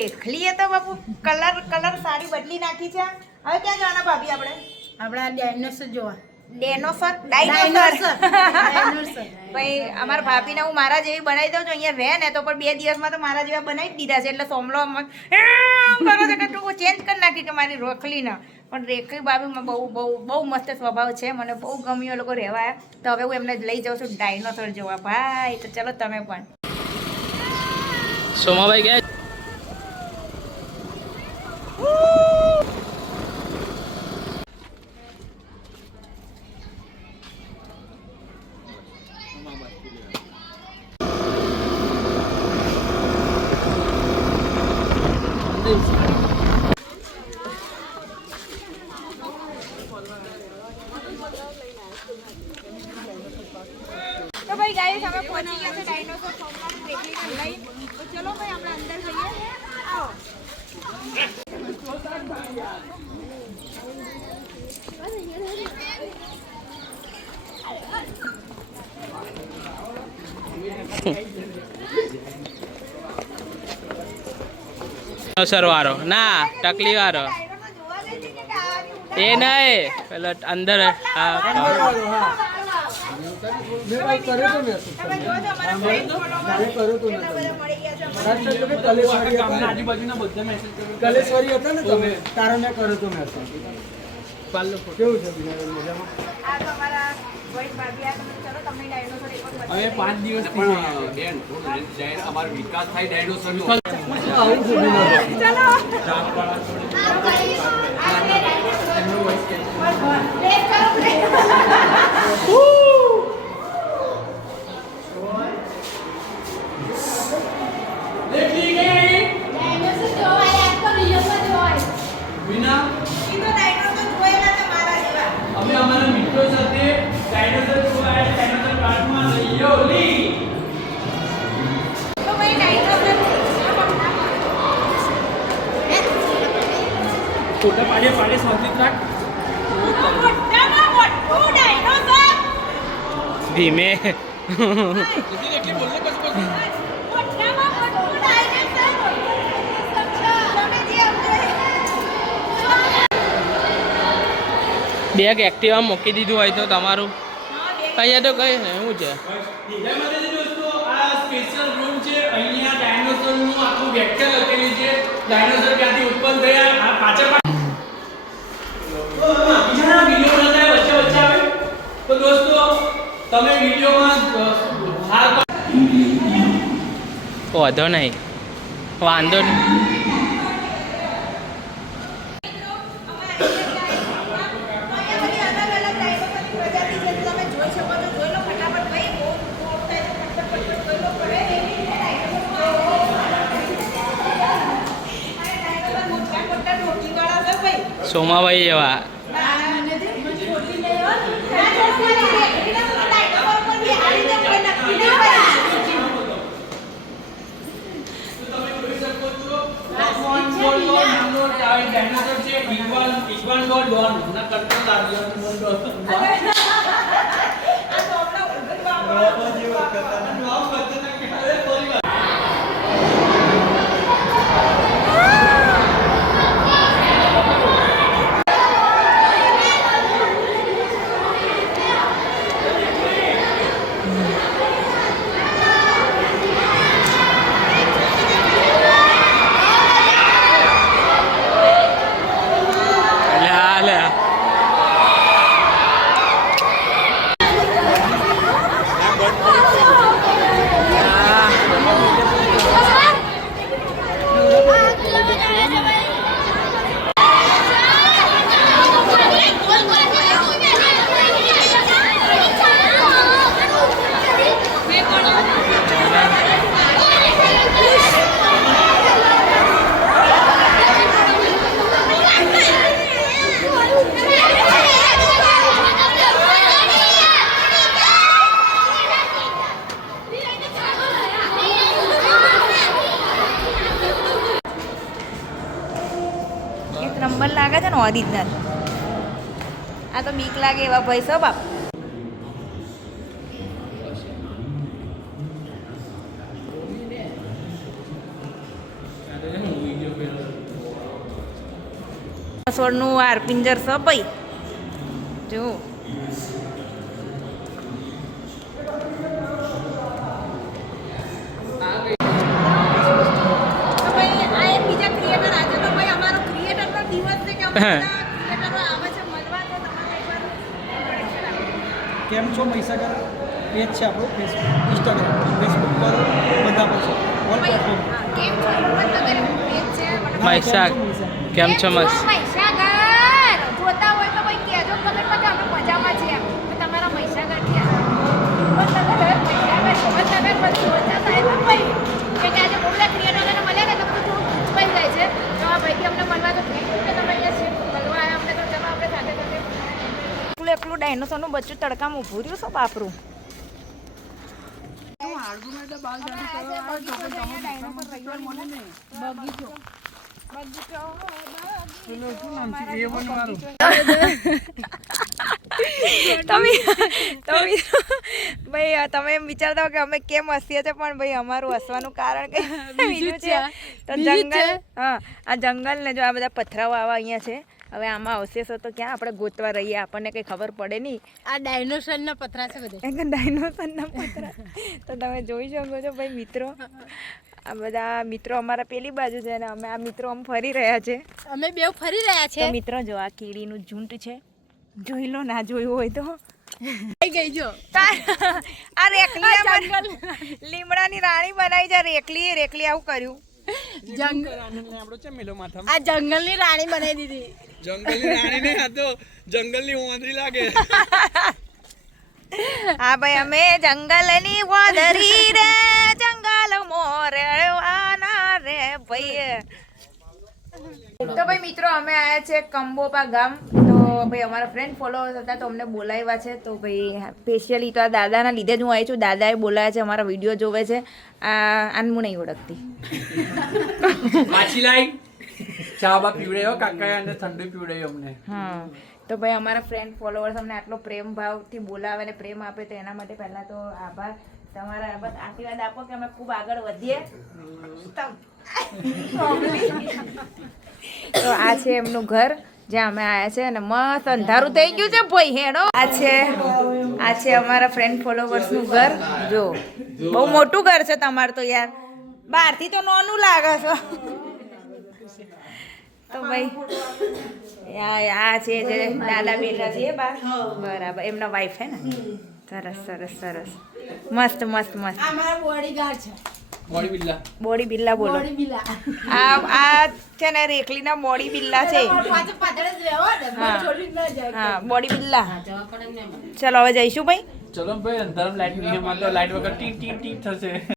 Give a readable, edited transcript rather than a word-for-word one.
રેખલીએ તો બાપુ કલર સાડી બદલી નાખી છે. હવે ક્યાં જવાના ભાભી આપણે? આપણા ડાયનોસર જોવા. ડાયનોસર ભાઈ અમારા ભાભીને હું મારા જેવી બનાવી દઉં છું. અહીંયા રહે ને તો પણ 2 દિવસમાં તો મારા જેવા બનાવી દીધા છે. એટલે સોમલો કરો છે કે તું ચેન્જ કરી નાખી કે મારી રેખલીને. પણ રેખલી ભાભીમાં બહુ મસ્ત સ્વભાવ છે. મને બહુ ગમ્યું એ લોકો રહેવા. તો હવે હું એમને લઈ જાઉં છું ડાયનોસર જોવા. ભાઈ તો ચલો તમે પણ. સોમાભાઈ ગયા તો ભાઈ ગાઈસ અમે પહોંચી ગયા છે ડાયનોસર સોમનાથ રેખલીને લઈ. તો ચલો ભાઈ આપણે અંદર જઈએ. આવો. સર વાળો ના ટકલી વાળો એ નહીં પેલો અંદર કલેશ્વરી હતા ને તમે તારો મેં કર્યો તો મેસેજ. કેવું છે મજામાં? હવે 5 દિવસ બેન અમારો વિકાસ થાય ડાયનોસર નો. આવું છે અમે અમારા મિત્રો સાથે ડાયનોસર જોવા ડાયનોસર પાર્કમાં જઈએ ઓલી. તો ભાઈ ડાયનોસર ફોટા પાડે સૌથી રાખ. મોટામાં મોટું ડાયનોસર. ધીમે એટલી બોલને પછી મોટામાં મોટું ડાયનોસર. તમે જે અમને બેગ એક્ટિવા મૂકી દીધું હોય તો તમારું અહીંયા તો કઈ ને શું છે. જય માતાજી દોસ્તો, આ સ્પેશિયલ રૂમ છે. અહીંયા ડાયનોસર નું આખું વ્યાખ્યા લખેલી છે. ડાયનોસર ક્યાંથી ઉત્પન્ન થયા આ પાછળ બીજાના વિડિયો બનાવ્યા વચ્ચે આવે. તો દોસ્તો તમે વિડિયોમાં વાંધો નહીં વાંધો નહીં. સોમાભાઈ એવા ડાયનોસર છે. ઇગ્વાન ડોન ના કરતા લાગ્યો. નંબર લાગે છે ને ઓરિજિનલ. આ તો બીક લાગે એવા ભાઈ છો બાપ. સોળનું હારપિંજર છે ભાઈ જો તો ભાઈ આ એક બીજા ક્રિએટર આજે તો ભાઈ અમારો ક્રિએટરનો દિવસ છે કે અમે ક્રિએટરો આવે છે મળવા તો તમારે એકવાર introduction આપો. કેમ છો મહીસાગર પેજ છે આપણું ફેસબુક ઇન્સ્ટાગ્રામ ફેસબુક પર બધા પર છે ઓલ પ્લેટફોર્મ હા, કેમ છો હિંમતનગર એવું પેજ છે મને મહીસાગ કેમ છો મસ્ત મહીસાગર જોતા હોય તો ભાઈ કહેજો કમેન્ટમાં કે અમે મજામાં છીએ તો તમારા મહીસાગર ક્યાં હિંમતનગર હિંમતનગર બધું જોતા થાય તો ભાઈ કે આજે બહુ બધા ક્રિએટરોને મળ્યા ને તો બધું થોડું ખૂંચવાઈ જાય છે તો આ ભાઈથી અમને મળવા તો થેન્ક યુ કે તમે અહીંયા છે મળવા આવ્યા અમને તો ચલો આપણે સાથે સાથે એકલું ડાયનોસોરનું બચ્ચું તડકામાં ઊભું રહ્યું શું બાપરું તમે ભાઈ તમે એમ વિચારતા હો કે અમે કેમ હસીએ છીએ પણ ભાઈ અમારું હસવાનું કારણ કે બીજું છે તો જંગલ હા આ જંગલ ને જો આ બધા પથરાઓ આવા અહીંયા છે હવે આમાં અવશેષો તો ક્યાં આપણે ગોતવા રહીએ આપણને કંઈ ખબર પડે નહીં આ ડાયનોસરના પતરા છે બધે ડાયનોસરના પથરા તો તમે જોઈ શકો છો ભાઈ મિત્રો આ બધા મિત્રો અમારા પેલી બાજુ છે અને અમે આ મિત્રો આમ ફરી રહ્યા છે અમે બે ફરી રહ્યા તો છે મિત્રો જો આ કીડીનું ઝુંડ છે જોઈ લો ના જોયું હોય તો આવી ગઈ જો આ રેકલી લીમડાની રાણી બનાવી છે રેકલી આવું કર્યું આપણો છે મેલો માથા આ જંગલની રાણી બનાવી દીધી જંગલની રાણી નહીં આ તો જંગલની ઓંદરી લાગે હા ભાઈ અમે જંગલની વાદરી રે જંગલ મોરવાના રે ભાઈ તો ભાઈ મિત્રો અમે આયા છે કંબોપા ગામ તો ભાઈ અમારા ફ્રેન્ડ ફોલોઅર્સ હતા તો અમને બોલાવ્યા છે તો ભાઈ સ્પેશિયલી તો આ દાદાના લીધે જ હું આવી છું દાદાએ બોલાવ્યા છે અમારા વિડીયો જોવે છે આને હું નહીં ઓળખતી માછી લાઈ ચા બા પીવડાયો કાકાએ અને ઠંડુ પીવડાયું અમને હા તો ભાઈ અમારા ફ્રેન્ડ ફોલોઅર્સ અમને આટલો પ્રેમ ભાવથી બોલાવે અને પ્રેમ આપે તો એના માટે પહેલાં તો આભાર તમારા બસ આશીર્વાદ આપો કે અમે ખૂબ આગળ વધીએ તો આ છે એમનું ઘર જ્યાં અમે આવ્યા છે અને મસ્ત અંધારું થઈ ગયું છે ભાઈ હેડો આ છે અમારા ફ્રેન્ડ ફોલોવર્સનું ઘર જો બહુ મોટું ઘર છે તમારું તો યાર બહારથી તો નાનું લાગે છે તો ભાઈ આ છે જે દાદા બેઠા છે બા બરાબર એમના વાઈફ હે ને સરસ સરસ સરસ મસ્ત મસ્ત મસ્ત આ મારા બોડીગાર્ડ છે બોડી બિલ્લા બોડી બિલ્લા બોલો બોડી બિલા આ છે ને રેખલીના બોડી બિલ્લા છે પાછો પાછળ જ રહેવો ને છોડી ન જાય હા બોડી બિલ્લા ચલો હવે જઈશું ભાઈ ચલો ભાઈ અંધારામાં લાઈટ નહીં અમારે તો લાઈટ વગર ટી ટી ટી થશે